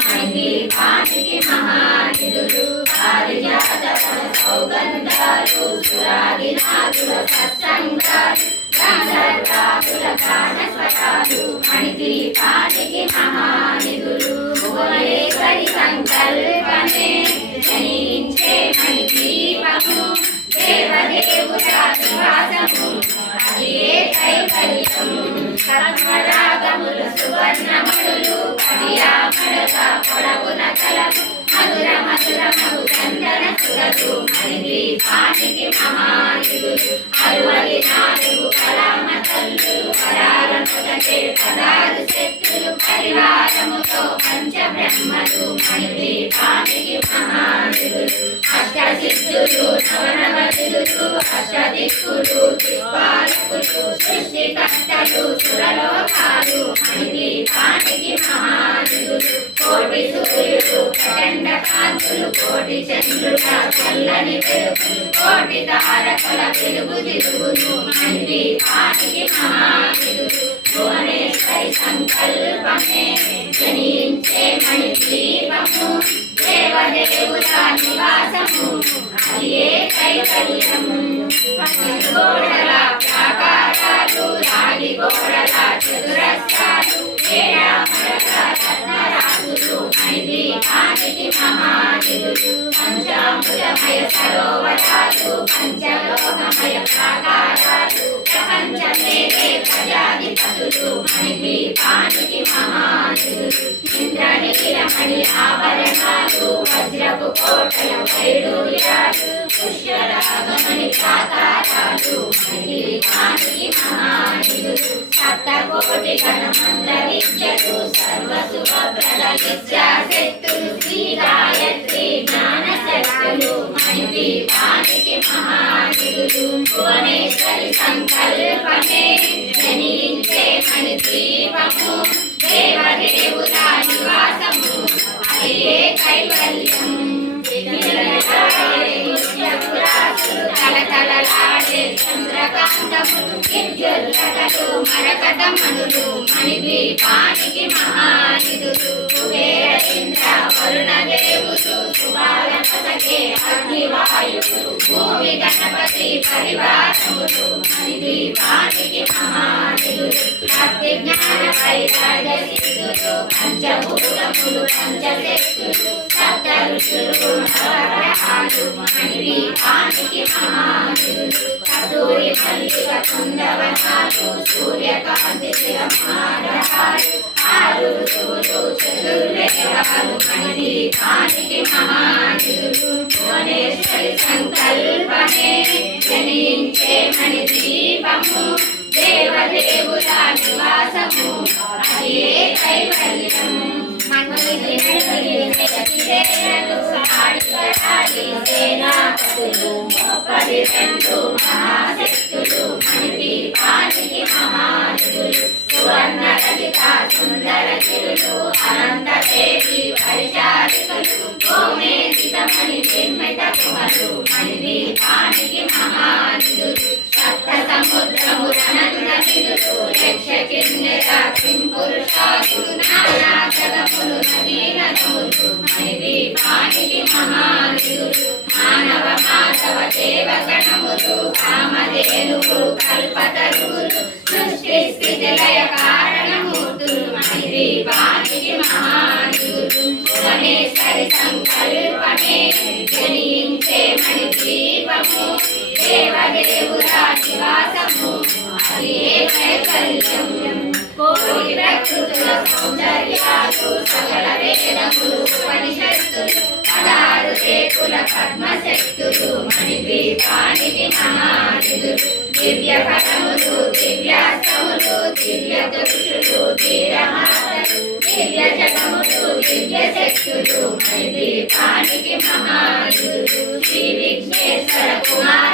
మణిదీపానికి మహానిధులు పారిజాత ఫల సౌగంధాలు సురాదినాథుల సత్సంగాలు గంధర్వాదుల గానస్వరాలు మణిదీపానికి మహానిధులు భువనేశ్వరి సంకల్పమే జనించే మణిదీపము దేవదేవుల నివాసము అదియే కైవల్యము సత్వరాగములు సువర్ణమణులు కడియామడగా పొడవున కలవు మధుర మధురమగు చందన సురలు మణిదీపానికి మహానిధులు 64 కళామ తల్లులు పరారముదటే 16 శక్తులు పరివారముతో పంచబ్రహ్మలు మణిదీపానికి మహానిధులు అష్టసిద్ధులు నవనవతిలు అష్టదిక్కులు దిక్పాలకులు సృష్టికర్తలు సురలోకాలు మణిదీపానికి మహానిధులు కోటి సూర్యుడు ప్రచండ కాంతులు కోటి చంద్రుల చల్లని వెలుగులు కోటి తారకల వెలుగు దిగులు మణిదీపానికి మహానిధులు భువనేశ్వరి సంకల్పమే జనించే మణిదీపము దేవదేవుల నివాసము అదియే కైవల్యము గోడల ప్రాకారాలు రాగి గోడల చతురస్రాలు ఏడామడల రత్నరాసులు మణిదీపానికి మహానిధులు పంచామృతమయ సరోవరాలు పంచలోహమయ ప్రాకారాలు ప్రపంచమేలే ప్రజాధిపతులు మణిదీపానికి మహానిధులు ఇంద్రనీలమణి ఆభరణాలు వజ్రపు కోటల వైడూర్యాలు పుష్యరాగమణి ప్రాకారాలు మణిదీపానికి మహానిధులు సప్తకోటి గణమంత్ర విద్యలు సర్వశుభప్రద విద్యాశక్తులు శ్రీ గాయత్రి జ్ఞాన శక్తులు మణిదీపానికి మహానిధులు భువనేశ్వరి సంకల్పమే జనించే మణిదీపము దేవదేవుల నివాసము అదే కైవల్యం తలతలలాడే చంద్రకాంతములు విద్యుల్లతలు మరకతమనులు మణిదీపానికి మహానిధులు కుబేర ఇంద్ర వరుణ దేవులు శుభాలపసకే అగ్నివాయువులు భూమి గణపతి పరివారములు మణిదీపానికి మహానిధులు భక్తి జ్ఞాన వైరాగ్య సిద్ధులు పంచభూతములు పంచశక్తులు సప్త ఋషులు నవగ్రహాలు మణిదీపానికి మహానిధులు కస్తూరి మల్లిక కుందవనాలు సూర్యకాంతి శిరమాగ్రహాలు 6 ఋతువులు చతుర్వేదాలు మణిదీపానికి మహానిధులు భువనేశ్వరి సంకల్పమే జనించే మణిదీపము దేవదేవుల నివాసము అదియే కైవల్యం సేనాపతులు 32 మహాశక్తులు మణిదీపానికి మహానిధులు సువర్ణ రజిత సుందర గిరులు అనంత దేవి పరిచారికలు గోమేధితమణి నిర్మిత గుహలు మణిదీపానికి మహానిధులు సప్త సముద్రములనంద నిధులు యక్ష కిన్నెర కింపురుషాదులు నానా జగములు నదీనదములు మణిదీపానికి మహానిధులు మానవ మాధవ దేవగణములు కామధేనువులు కల్పతరువులు సృష్టి స్థితి లయ కారణమూర్తులు మణిదీపానికి మహానిధులు భువనేశ్వరి సంకల్పమే జనించే మణిదీపము దేవదేవుల నివాసము అదియే కైవల్యం కోటి ప్రకృతుల సౌందర్యాలు సకల వేదములు ఉపనిషత్తులు 16 శేకుల పద్మశక్తులు మణిదీపానికి మహానిధులు దివ్య ఫలములు దివ్యాస్తములు దివ్య పురుషులు ధీరమాతలు దివ్య జగములు దివ్య శక్తులు మణిదీపానికి మహానిధులు శ్రీ విఘ్నేశ్వర కుమార